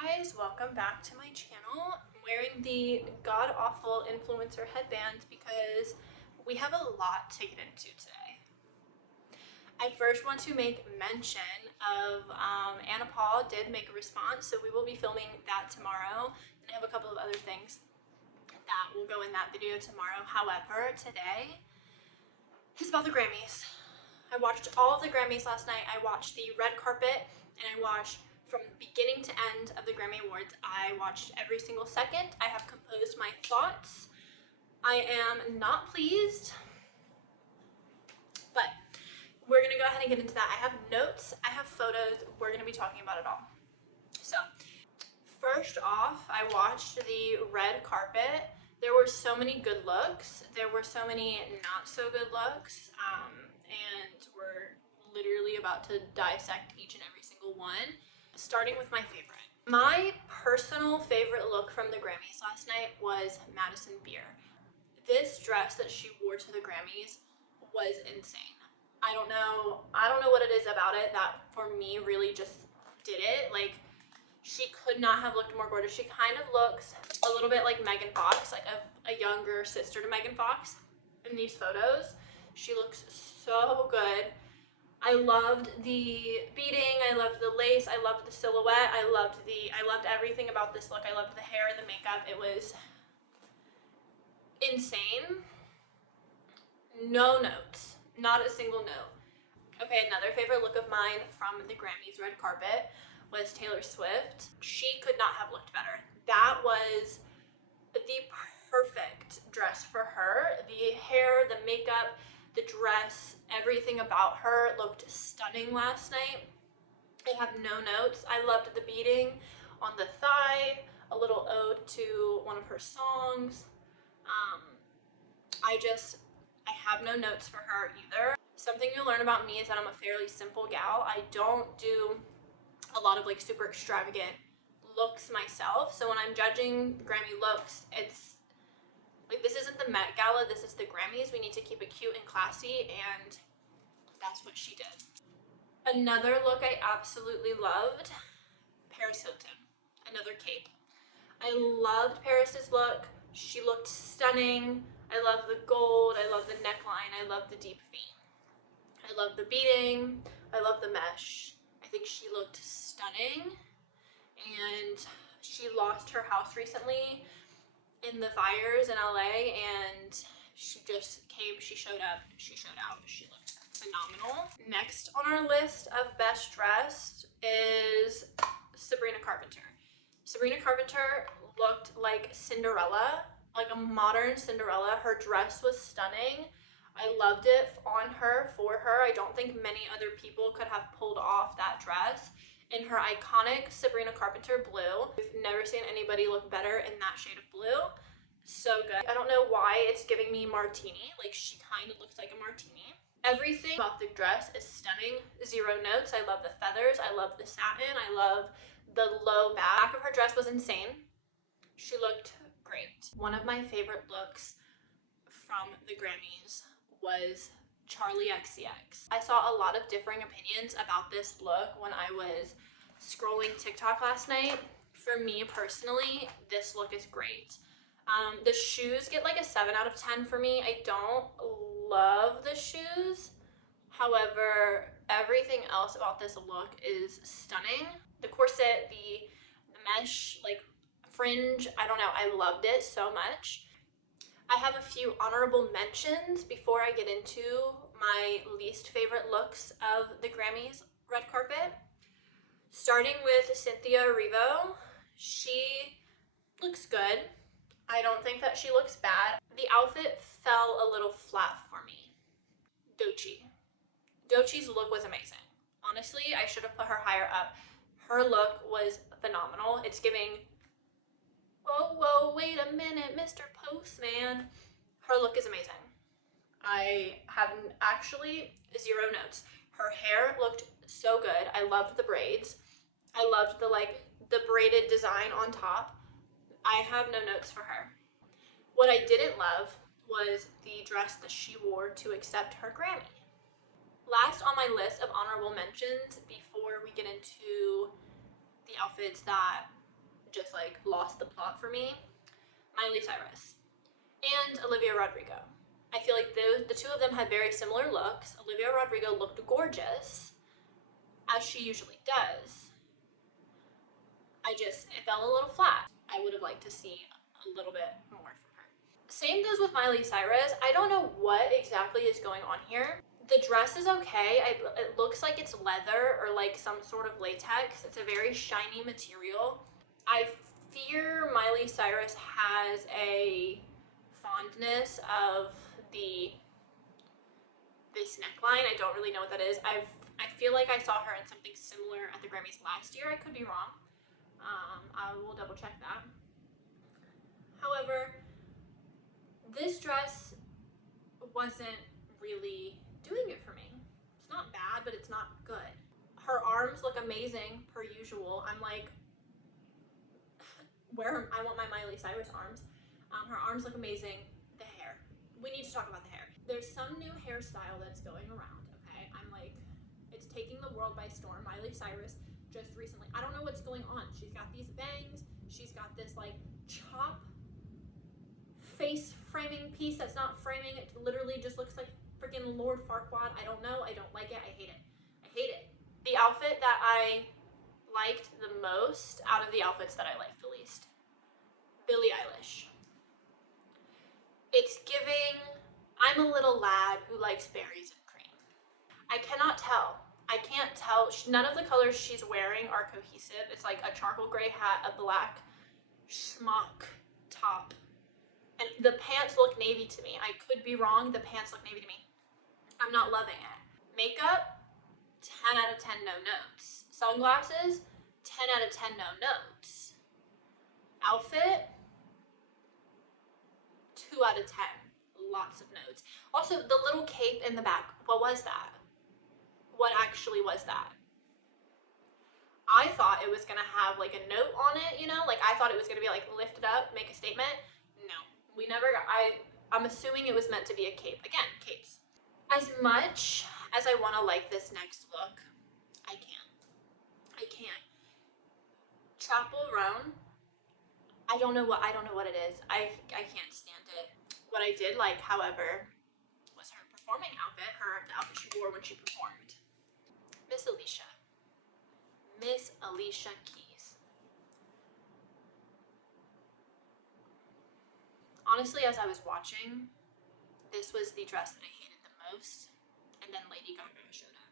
guys, welcome back to my channel. I'm wearing the god-awful influencer headband because we have a lot to get into today. I first want to make mention of Anna Paul did make a response, so we will be filming that tomorrow, and I have a couple of other things that will go in that video tomorrow. However, today is about the Grammys. I watched all of the Grammys last night. I watched the red carpet, and I watched from beginning to end of the Grammy Awards. I watched every single second. I have composed my thoughts. I am not pleased, but we're gonna go ahead and get into that. I have notes, I have photos, we're gonna be talking about it all. So, first off, I watched the red carpet. There were so many good looks. There were so many not so good looks, and we're literally about to dissect each and every single one. Starting with my favorite. My personal favorite look from the Grammys last night was Madison Beer. This dress that she wore to the Grammys was insane. I don't know what it is about it that for me really just did it. Like, she could not have looked more gorgeous. She kind of looks a little bit like Megan Fox, like a younger sister to Megan Fox in these photos. She looks so good. I loved the beading, I loved the lace, I loved the silhouette, I loved everything about this look. I loved the hair, the makeup. It was insane. No notes, not a single note. Okay, another favorite look of mine from the Grammys red carpet was Taylor Swift. She could not have looked better. That was the perfect dress for her. The hair, the makeup, the dress, everything about her looked stunning last night. I have no notes. I loved the beading on the thigh, a little ode to one of her songs. I have no notes for her either. Something you'll learn about me is that I'm a fairly simple gal. I don't do a lot of like super extravagant looks myself. So when I'm judging Grammy looks, it's like, this isn't the Met Gala, this is the Grammys. We need to keep it cute and classy, and that's what she did. Another look I absolutely loved, Paris Hilton. Another cape. I loved Paris's look. She looked stunning. I love the gold, I love the neckline, I love the deep V. I love the beading, I love the mesh. I think she looked stunning, and she lost her house recently in the fires in LA, and she just came, she showed up, she showed out, she looked phenomenal. Next on our list of best dressed is Sabrina Carpenter. Sabrina Carpenter looked like Cinderella, like a modern Cinderella. Her dress was stunning. I loved it on her, for her. I don't think many other people could have pulled off that dress in her iconic Sabrina Carpenter blue. I've never seen anybody look better in that shade of blue. So good. I don't know why it's giving me martini. Like, she kind of looks like a martini. Everything about the dress is stunning. Zero notes. I love the feathers. I love the satin. I love the low back of her dress was insane. She looked great. One of my favorite looks from the Grammys was Charlie XCX. I saw a lot of differing opinions about this look when I was scrolling TikTok last night. For me personally, this look is great. The shoes get like a 7 out of 10 for me. I don't love the shoes. However, everything else about this look is stunning. The corset, the mesh, like fringe, I don't know, I loved it so much. I have a few honorable mentions before I get into my least favorite looks of the Grammys red carpet. Starting with Cynthia Erivo. She looks good. I don't think that she looks bad. The outfit fell a little flat for me. Doechie's look was amazing. Honestly, I should have put her higher up. Her look was phenomenal. It's giving, whoa, wait a minute, Mr. Postman. Her look is amazing. I have actually zero notes. Her hair looked so good. I loved the braids. I loved the braided design on top. I have no notes for her. What I didn't love was the dress that she wore to accept her Grammy. Last on my list of honorable mentions before we get into the outfits that just like lost the plot for me. Miley Cyrus and Olivia Rodrigo. I feel like the two of them had very similar looks. Olivia Rodrigo looked gorgeous, as she usually does. It fell a little flat. I would have liked to see a little bit more from her. Same goes with Miley Cyrus. I don't know what exactly is going on here. The dress is okay. It looks like it's leather or like some sort of latex. It's a very shiny material. I fear Miley Cyrus has a fondness of this neckline. I don't really know what that is. I feel like I saw her in something similar at the Grammys last year. I could be wrong. I will double check that. However, this dress wasn't really doing it for me. It's not bad, but it's not good. Her arms look amazing per usual. I'm like, where I want my Miley Cyrus arms. Her arms look amazing. The hair. We need to talk about the hair. There's some new hairstyle that's going around, okay? I'm like, it's taking the world by storm. Miley Cyrus just recently, I don't know what's going on. She's got these bangs. She's got this like chop face framing piece that's not framing. It literally just looks like freaking Lord Farquaad. I don't know. I don't like it. I hate it. I hate it. The outfit that I liked the most out of the outfits that I liked the least, Billie Eilish. It's giving, I'm a little lad who likes berries and cream. I cannot tell. I can't tell. None of the colors she's wearing are cohesive. It's like a charcoal gray hat, a black schmuck top. And the pants look navy to me. I could be wrong. The pants look navy to me. I'm not loving it. Makeup, 10 out of 10 no notes. Sunglasses, 10 out of 10 no notes. Outfit, 2 out of 10. Lots of notes. Also, the little cape in the back, what was that? What actually was that? I thought it was gonna have like a note on it, you know? Like I thought it was gonna be like lifted up, make a statement. No, we never got, I'm assuming it was meant to be a cape. Again, capes. As much as I wanna like this next look, I can't. I can't. Chapel Roan, I don't know what it is. I can't stand it. What I did like, however, was her performing outfit, the outfit she wore when she performed. Miss Alicia Keys. Honestly, as I was watching, this was the dress that I hated the most, and then Lady Gaga showed up.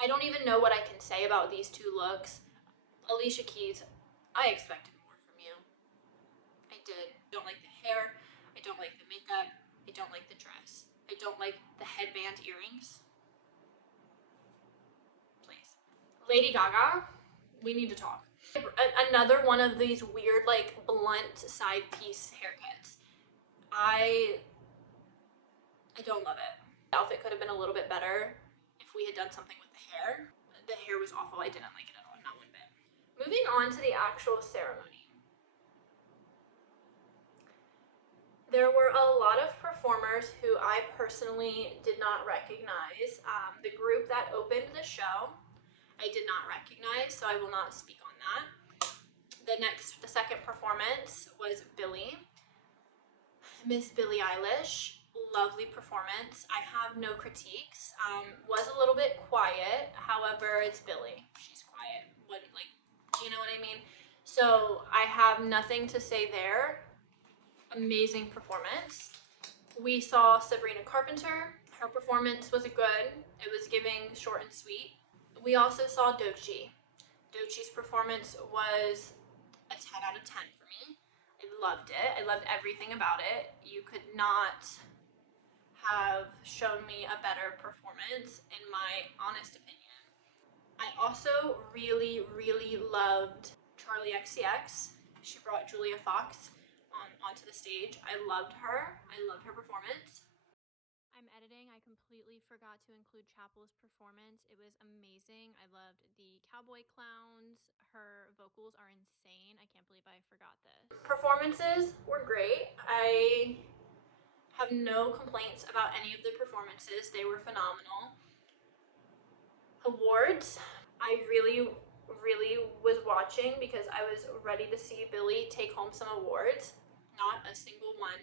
I don't even know what I can say about these two looks. Alicia Keys, I expected more from you. I did. I don't like the hair. I don't like the makeup. I don't like the dress. I don't like the headband earrings. Please. Lady Gaga, we need to talk. Another one of these weird, like, blunt side piece haircuts. I don't love it. The outfit could have been a little bit better if we had done something with the hair. The hair was awful. I didn't like it at all, not one bit. Moving on to the actual ceremony. There were a lot of performers who I personally did not recognize. The group that opened the show, I did not recognize, so I will not speak on that. The second performance was Miss Billie Eilish. Lovely performance. I have no critiques. Was a little bit quiet, however, it's Billie. She's quiet. What, like, you know what I mean? So I have nothing to say there. Amazing performance. We saw Sabrina Carpenter. Her performance was good. It was giving short and sweet. We also saw Doechii. Doechii's performance was a 10 out of 10 for me. I loved it. I loved everything about it. You could not have shown me a better performance, in my honest opinion. I also really, really loved Charli XCX. She brought Julia Fox onto the stage. I loved her. I loved her performance. I'm editing. I completely forgot to include Chapel's performance. It was amazing. I loved the cowboy clowns. Her vocals are insane. I can't believe I forgot this. Performances were great. I have no complaints about any of the performances. They were phenomenal. Awards, I really, really was watching because I was ready to see Billie take home some awards. Not a single one.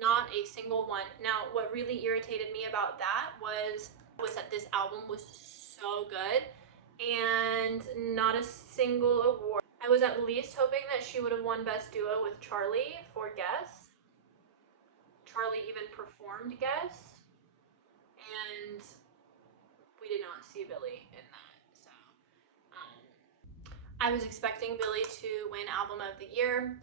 Not a single one. Now, what really irritated me about that was that this album was so good and not a single award. I was at least hoping that she would have won Best Duo with Charlie for Guess. Charlie even performed Guess, and we did not see Billie in that. So I was expecting Billie to win Album of the Year.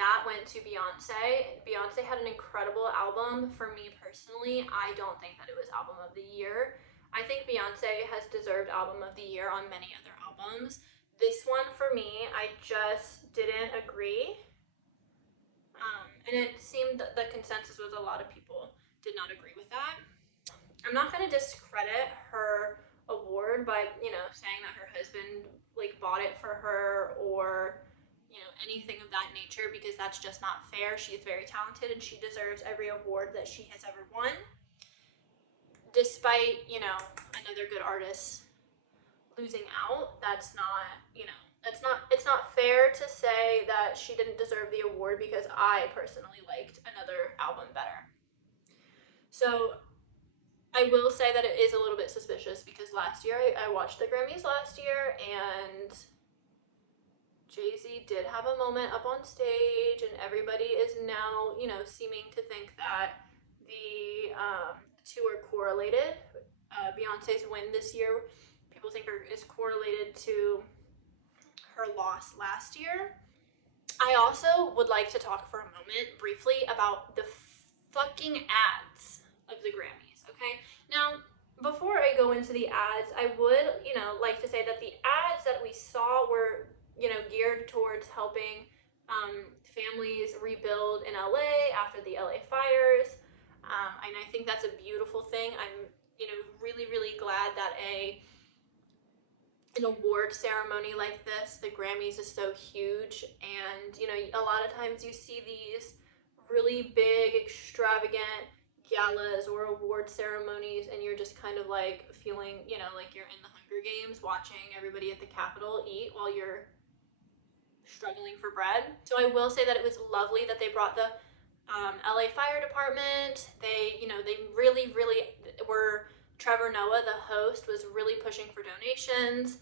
That went to Beyonce. Beyonce had an incredible album. For me personally, I don't think that it was Album of the Year. I think Beyonce has deserved Album of the Year on many other albums. This one, for me, I just didn't agree. And it seemed that the consensus was a lot of people did not agree with that. I'm not going to discredit her award by, saying that her husband, bought it for her or, anything of that nature, because that's just not fair. She is very talented and she deserves every award that she has ever won. Despite, another good artist losing out, that's not, it's not fair to say that she didn't deserve the award because I personally liked another album better. So I will say that it is a little bit suspicious because last year, I watched the Grammys last year, and Jay-Z did have a moment up on stage, and everybody is now, seeming to think that the two are correlated. Beyonce's win this year, people think is correlated to her loss last year. I also would like to talk for a moment briefly about the fucking ads of the Grammys, okay? Now, before I go into the ads, I would, like to say that the ads that we saw were, geared towards helping families rebuild in LA after the LA fires. And I think that's a beautiful thing. I'm, really, really glad that an award ceremony like this, the Grammys, is so huge. And, a lot of times you see these really big, extravagant galas or award ceremonies, and you're just kind of feeling, like you're in the Hunger Games watching everybody at the Capitol eat while you're struggling for bread. So I will say that it was lovely that they brought the LA Fire Department. They really, really were. Trevor Noah, the host, was really pushing for donations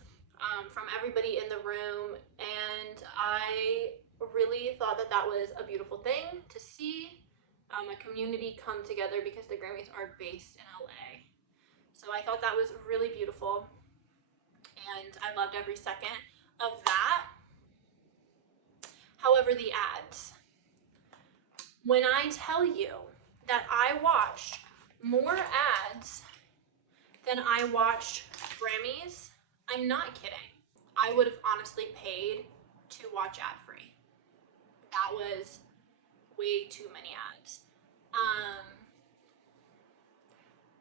from everybody in the room, and I really thought that was a beautiful thing to see, a community come together, because the Grammys are based in LA. So I thought that was really beautiful, and I loved every second of that. However, the ads. When I tell you that I watched more ads than I watched Grammys, I'm not kidding. I would have honestly paid to watch ad-free. That was way too many ads.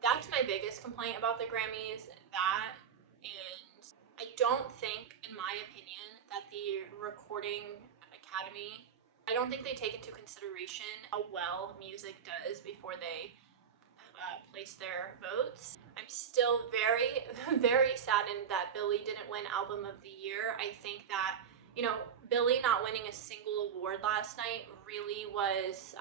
That's my biggest complaint about the Grammys. That, and I don't think, in my opinion, that the Recording Academy, I don't think they take into consideration how well music does before they place their votes. I'm still very, very saddened that Billie didn't win Album of the Year. I think that, Billie not winning a single award last night really was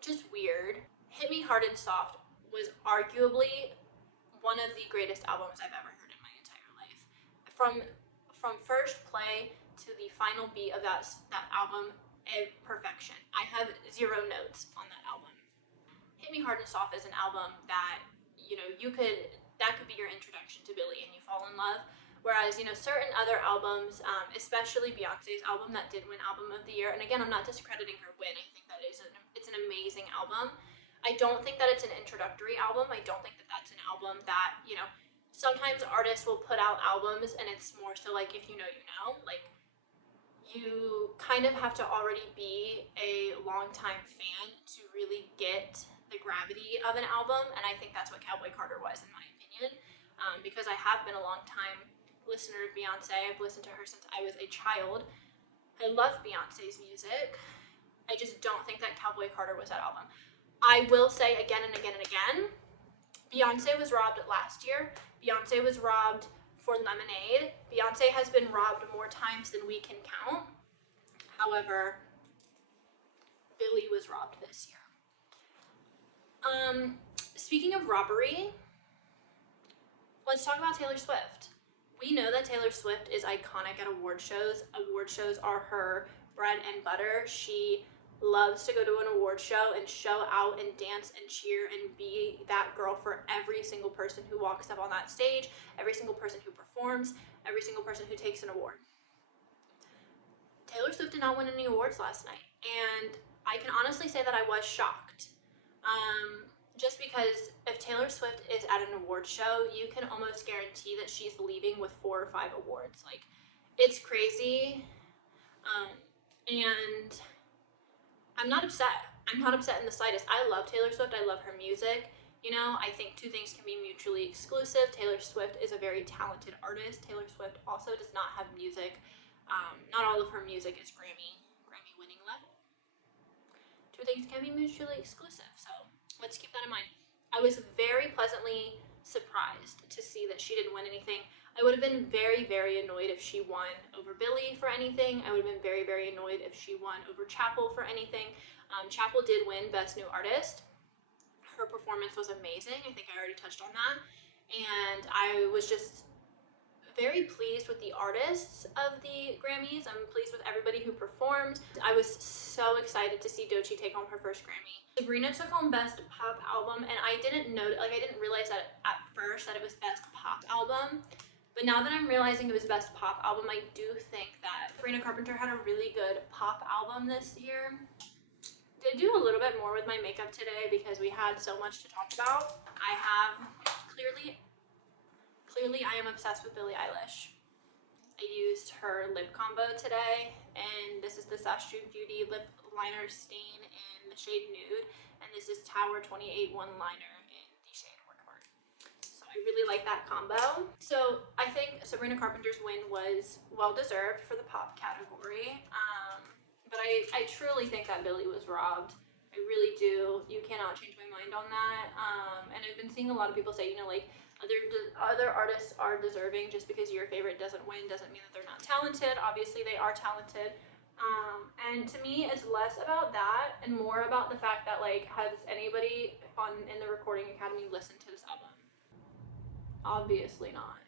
just weird. Hit Me Hard and Soft was arguably one of the greatest albums I've ever heard in my entire life. From first play to the final beat of that album, perfection. I have 0 notes on that album. Hit Me Hard and Soft is an album that, that could be your introduction to Billie and you fall in love. Whereas, certain other albums, especially Beyonce's album that did win Album of the Year, and again, I'm not discrediting her win. I think that it's an amazing album. I don't think that it's an introductory album. I don't think that that's an album that, sometimes artists will put out albums and it's more so if you know, you kind of have to already be a longtime fan to really get the gravity of an album, and I think that's what Cowboy Carter was, in my opinion, because I have been a long time listener of Beyonce. I've listened to her since I was a child. I love Beyonce's music. I just don't think that Cowboy Carter was that album. I will say again and again and again, Beyonce was robbed last year. Beyonce was robbed for Lemonade. Beyonce has been robbed more times than we can count. However, Billie was robbed this year. Speaking of robbery, let's talk about Taylor Swift. We know that Taylor Swift is iconic at award shows. Award shows are her bread and butter. She loves to go to an award show and show out and dance and cheer and be that girl for every single person who walks up on that stage, every single person who performs, every single person who takes an award. Taylor Swift did not win any awards last night, and I can honestly say that I was shocked. Just because if Taylor Swift is at an award show, you can almost guarantee that she's leaving with 4 or 5 awards. Like, it's crazy. And I'm not upset. I'm not upset in the slightest. I love Taylor Swift. I love her music. You know, I think two things can be mutually exclusive. Taylor Swift is a very talented artist. Taylor Swift also does not have music. Not all of her music is Grammy winning level. Two things can be mutually exclusive. So let's keep that in mind. I was very pleasantly surprised to see that she didn't win anything. I would have been very, very annoyed if she won over Billie for anything. I would have been very, very annoyed if she won over Chappell for anything. Chappell did win Best New Artist. Her performance was amazing. I think I already touched on that. And I was just very pleased with the artists of the Grammys. I'm pleased with everybody who performed. I was so excited to see Doechii take home her first Grammy. Sabrina took home Best Pop Album, and I didn't know, like, I didn't realize that at first that it was Best Pop Album. But now that I'm realizing it was Best Pop Album, I do think that Sabrina Carpenter had a really good pop album this year. Did do a little bit more with my makeup today because we had so much to talk about. I have clearly I am obsessed with Billie Eilish. I used her lip combo today, and this is the Sash Jude Beauty lip liner stain in the shade Nude, and this is Tower 28 one liner in the shade Work Hard. So I really like that combo. So I think Sabrina Carpenter's win was well deserved for the pop category. But I truly think that Billie was robbed. I really do. You cannot change my mind on that. And I've been seeing a lot of people say, you know, like, other artists are deserving. Just because your favorite doesn't win doesn't mean that they're not talented. Obviously, they are talented. And to me, it's less about that and more about the fact that, like, has anybody in the Recording Academy listened to this album? Obviously not.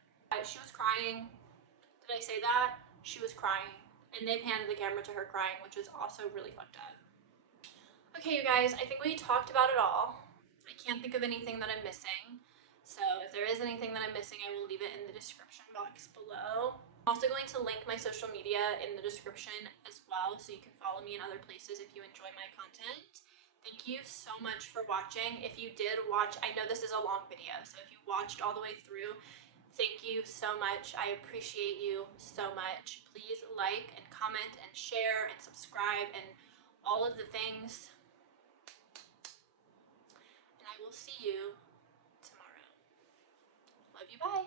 She was crying. Did I say that? She was crying. And they panned the camera to her crying, which was also really fucked up. Okay, you guys, I think we talked about it all. I can't think of anything that I'm missing. So if there is anything that I'm missing, I will leave it in the description box below. I'm also going to link my social media in the description as well, so you can follow me in other places if you enjoy my content. Thank you so much for watching. If you did watch, I know this is a long video, so if you watched all the way through, thank you so much. I appreciate you so much. Please like and comment and share and subscribe and all of the things. And I will see you tomorrow. Love you, bye.